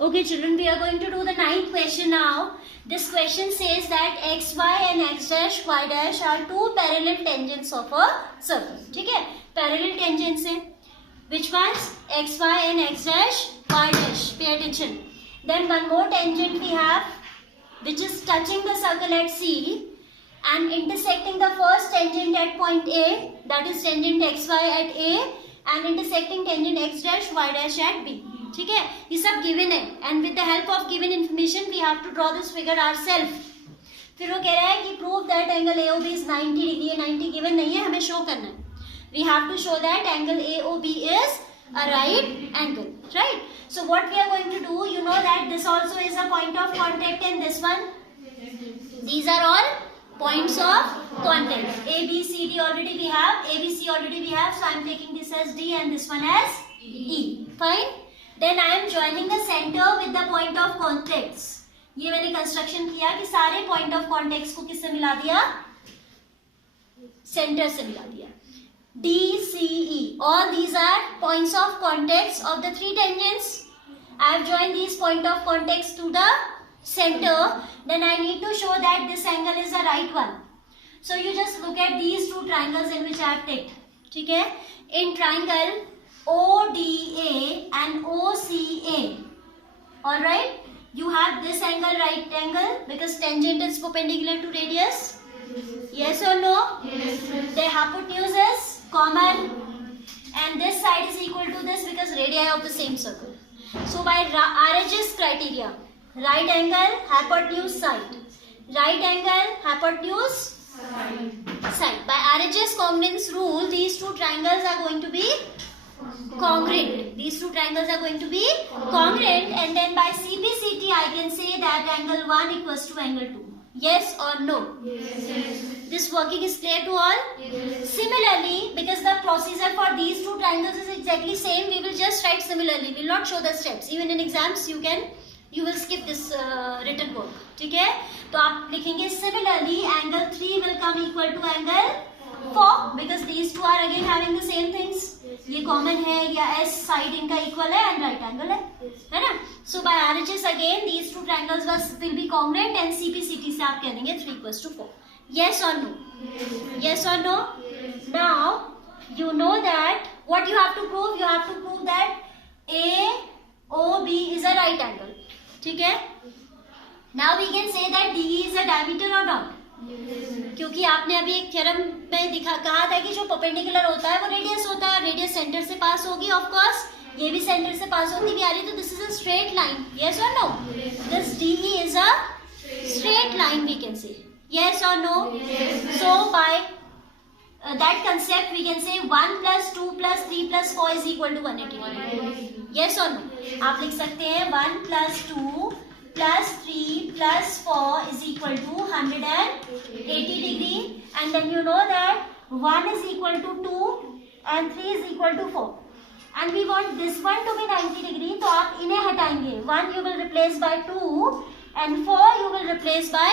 Okay children, we are going to do the 9th question now. This question says that x, y and x dash, y dash are two parallel tangents of a circle. ठीक है, parallel tangents है. Which ones? X, y and x dash, y dash. Pay attention. Then one more tangent we have, which is touching the circle at C and intersecting the first tangent at point A, that is tangent xy at A, and intersecting tangent x dash, y dash at B. ठीक है, ये सब given है and with the help of given information we have to draw this figure ourself. फिर वो कह रहा है कि prove that angle AOB is 90 degree. 90 given नहीं है, हमें शो करना है. We have to show that angle AOB is a right angle, right? So what we are going to do, you know that this also is a point of contact and this one, these are all points of contact. A, B, C, D already we have, A, B, C already we have, so I am taking this as D and this one as E. Fine. Then I am joining the center with the point of contacts. ये मैंने construction किया कि सारे point of contacts को किससे मिला दिया? Centre से मिला दिया. D, C, E. All these are points of contacts of the three tangents. I have joined these point of contacts to the center. Then I need to show that this angle is the right one. So you just look at these two triangles in which I have ticked. ठीक है? In triangle ODA and OCA. All right? You have this angle, right angle, because tangent is perpendicular to radius. Yes or no? Yes. The hypotenuse is common, and this side is equal to this because radii of the same circle. So by RHS criteria, right angle, hypotenuse, side. Right angle, hypotenuse, side. By RHS congruence rule, these two triangles are going to be congruent. These two triangles are going to be congruent, and then by CPCT I can say that angle 1 equals to angle 2. Yes or no? Yes. This working is clear to all? Yes. Similarly, because the procedure for these two triangles is exactly same, we will just write similarly. We will not show the steps. Even in exams you will skip this written work. ठीक है? तो आप लिखेंगे similarly angle 3 will come equal to angle 4 because these two are again having the same things. ये common है या S side इनका equal है एंड राइट एंगल है ना. So by RHS again these two triangles will be congruent and CPCT से आप कह देंगे 3 equals to 4. Yes or no? Yes or no? Now you know that what you have to prove. You have to prove that AOB is a right angle. ठीक है? Now we can say that DE is a diameter or not? क्योंकि आपने अभी एक theorem में कहा था कि जो परपेंडिकुलर होता है वो रेडियस होता है. रेडियस सेंटर से पास होगी ऑफ कोर्स. ये भी सेंटर से पास होती भी आ रही, तो this is a straight line. Yes और नो? This DE is a straight line we can say. Yes और नो? So by that concept we can say 1 + 2 + 3 + 4 is equal to 180. Yes और नो? आप लिख सकते हैं 1 + 2 + 3 + 4 is equal to 180 degree, and then you know that 1 is equal to 2 and 3 is equal to 4, and we want this one to be 90 degree. तो आप इन्हें हटाएंगे. 1 you will replace by 2 and 4 you will replace by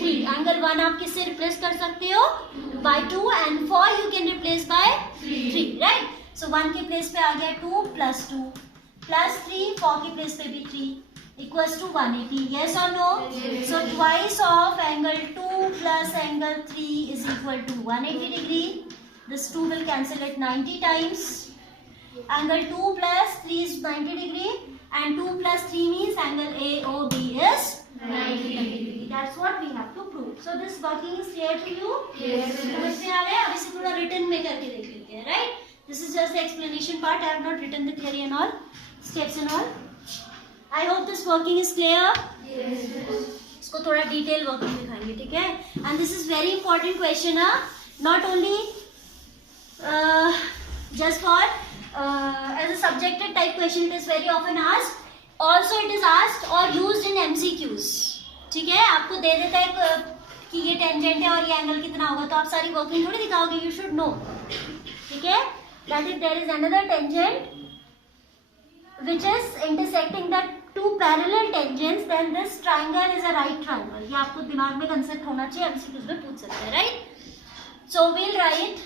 3. Angle 1 आप किससे replace कर सकते हो? by 2, and 4 you can replace by 3, right? So 1 के प्लेस पे आ गया 2 + 2 + 3, 4 के प्लेस पे भी 3 equals to 180. Yes or no? Yes. So twice of angle 2 plus angle 3 is equal to 180 degree. This 2 will cancel it 90 times. Angle 2 plus 3 is 90 degree, and 2 plus 3 means angle AOB is 90 degree. That's what we have to prove. So this working is clear to you? Yes. समझ में आ रहा है? अब इसे थोड़ा written में करके देख लेते हैं, right? This is just the explanation part. I have not written the theory and all, steps and all. I hope this working is clear. Yes. इसको थोड़ा डिटेल वर्किंग दिखाएंगे, ठीक है? And this is very important question, not only just for as a subjective type question. It is very often asked. Also it is asked or used in MCQs. ठीक है? आपको दे देता है कि ये टेंजेंट है और ये एंगल कितना होगा, तो आप सारी वर्किंग थोड़ी दिखाओगे. You should know. ठीक है? That if there is another tangent which is intersecting the two parallel tangents, then this triangle is a right triangle. ये आपको दिमाग में कंसेप्ट होना चाहिए. MCQs में पूछ सकते हैं, right? So we'll write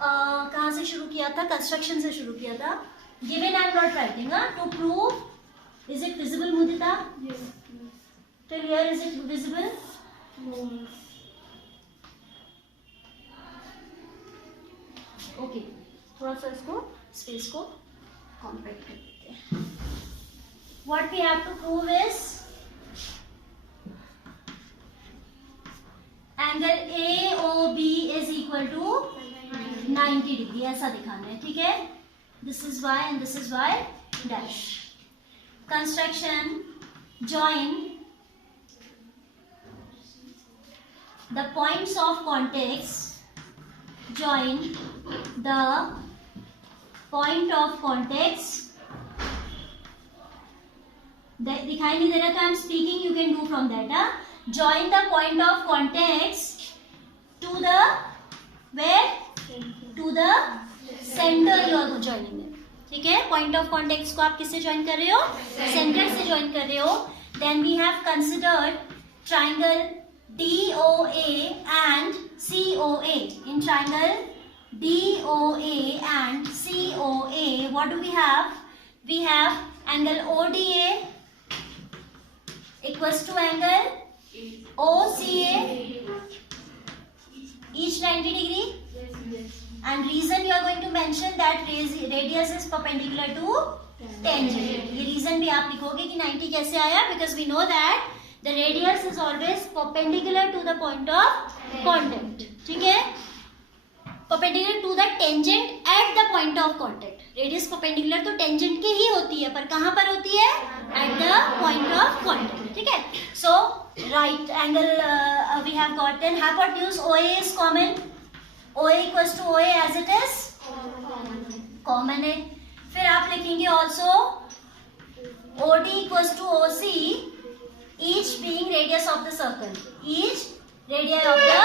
कहाँ से शुरू किया था? कंस्ट्रक्शन से शुरू किया था. Given I'm not writing. To prove Is it visible, Mudita? Yes. Till here is it visible? No. Okay. थोड़ा सा इसको स्पेस को कॉम्पैक्ट कर देते हैं. What we have to prove is angle AOB is equal to 90 degree. ऐसा दिखाना है, ठीक है. This is y and this is y dash. Construction: join the points of context. Join the point of context. दिखाई नहीं दे रहा तो I am speaking, you can do from that. Join the point of context to the where? To the center you are joining it. ठीक है. Point of contact को आप किससे join कर रहे हो? सेंटर से ज्वाइन कर रहे हो. Then we have considered triangle DOA and COA. In triangle DOA and COA, what do we have? We have angle ODA equals to angle OCA, each 90 degree. Yes. And reason you are going to mention that radius is perpendicular to tangent. ये reason भी आप लिखोगे कि 90 कैसे आया, because we know that the radius is always perpendicular to the point of contact. ठीक है. Perpendicular to the tangent at the point of contact. Radius perpendicular तो tangent की ही होती है, पर कहाँ पर होती है? At the point of contact. ठीक है. So right angle we have got. Then hypotenuse OA is common. OA equals to OA as it is common है. फिर आप लिखेंगे also OD equals to OC, each being radius of the circle. Each radii of the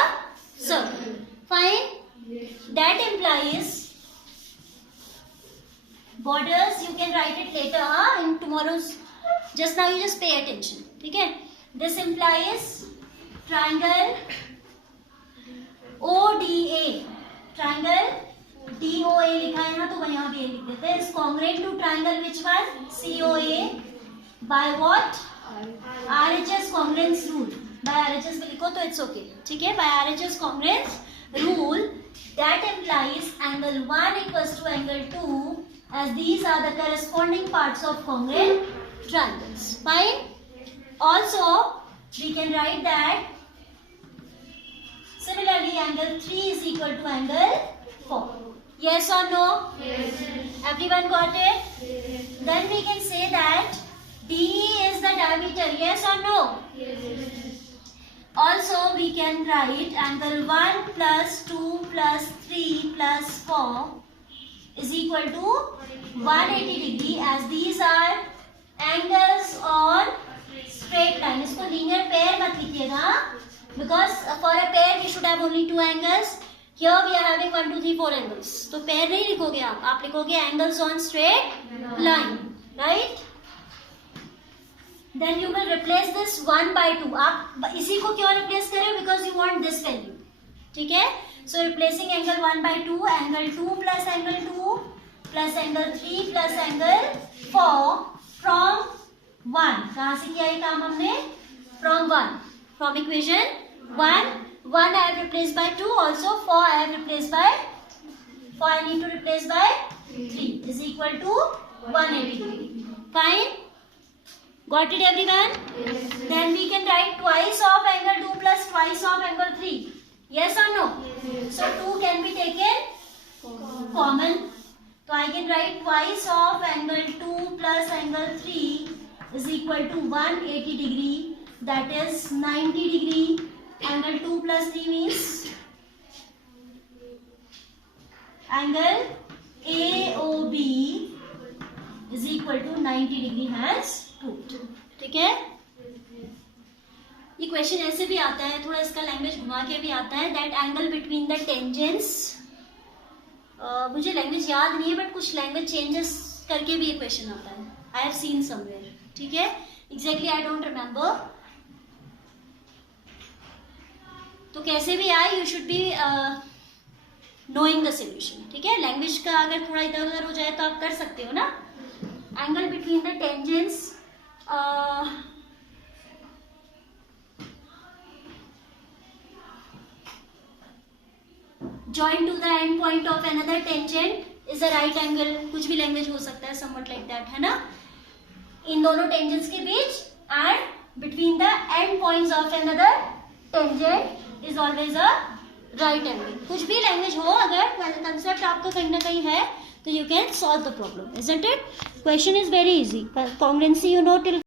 circle. Fine. That implies borders. You can write it later in tomorrow's. Just now you just pay attention. ठीक है. This implies triangle ODA. Triangle DOA लिखा है ना, तो यहाँ भी लिख देते हैं. Is congruent to triangle which one? COA. By what? RHS congruence rule. By RHS में लिखो तो it's okay. ठीक है. By RHS congruence rule, that implies angle 1 equals to angle 2, as these are the corresponding parts of congruent triangles. Fine. Also, we can write that similarly angle 3 is equal to angle 4. Yes or no? Yes. Everyone got it? Yes. Then we can say that DE is the diameter. Yes or no? Yes. Also, we can write angle 1 plus 2 plus 3 plus 4 is equal to 180 degree, as these are angles on straight line. इसको linear pair मत लिखिएगा, because for a pair we should have only 2 angles. Here we are having 1, 2, 3, 4 angles. तो pair नहीं लिखोगे आप लिखोगे angles on straight line, right? Then you will replace this 1 by 2. आप इसी को क्यों replace कर रहे हो? Because you want this value. ठीक है. So replacing angle 1 by 2, angle 2 plus angle 2 plus angle 3 plus angle 4 from 1. कहाँ से किया ये काम हमने? From 1. From equation 1 I have replaced by 2. Also 4 I have replaced by 4. I need to replace by 3 is equal to 180 degree. Fine. Got it, everyone? Yes. Then we can write twice of angle 2 plus twice of angle 3. Yes or no? Yes. So 2 can be taken common. So I can write twice of angle 2 plus angle 3 is equal to 180 degree. That is 90 degree. Angle 2 plus 3 means angle AOB is equal to 90 degree has proved. ठीक है. ये question ऐसे भी आता है, थोड़ा इसका language घुमा के भी आता है. That angle between the tangents, मुझे लैंग्वेज याद नहीं है, बट कुछ लैंग्वेज चेंजेस करके भी ये क्वेश्चन आता है. I have seen somewhere. ठीक है. Exactly I don't remember. तो कैसे भी आए, you should be knowing the solution. ठीक है. लैंग्वेज का अगर थोड़ा इधर उधर हो जाए तो आप कर सकते हो ना. Angle between the tangents join to the end point of another tangent is a right angle. कुछ भी लैंग्वेज हो सकता है, somewhat like that, है ना. इन दोनों टेंजेंट्स के बीच and between the end points of another tangent is always a right angle. कुछ भी लैंग्वेज हो, अगर कंसेप्ट आपका कहीं ना कहीं है तो you can solve the problem, isn't it? Question is very easy. Congruency you know till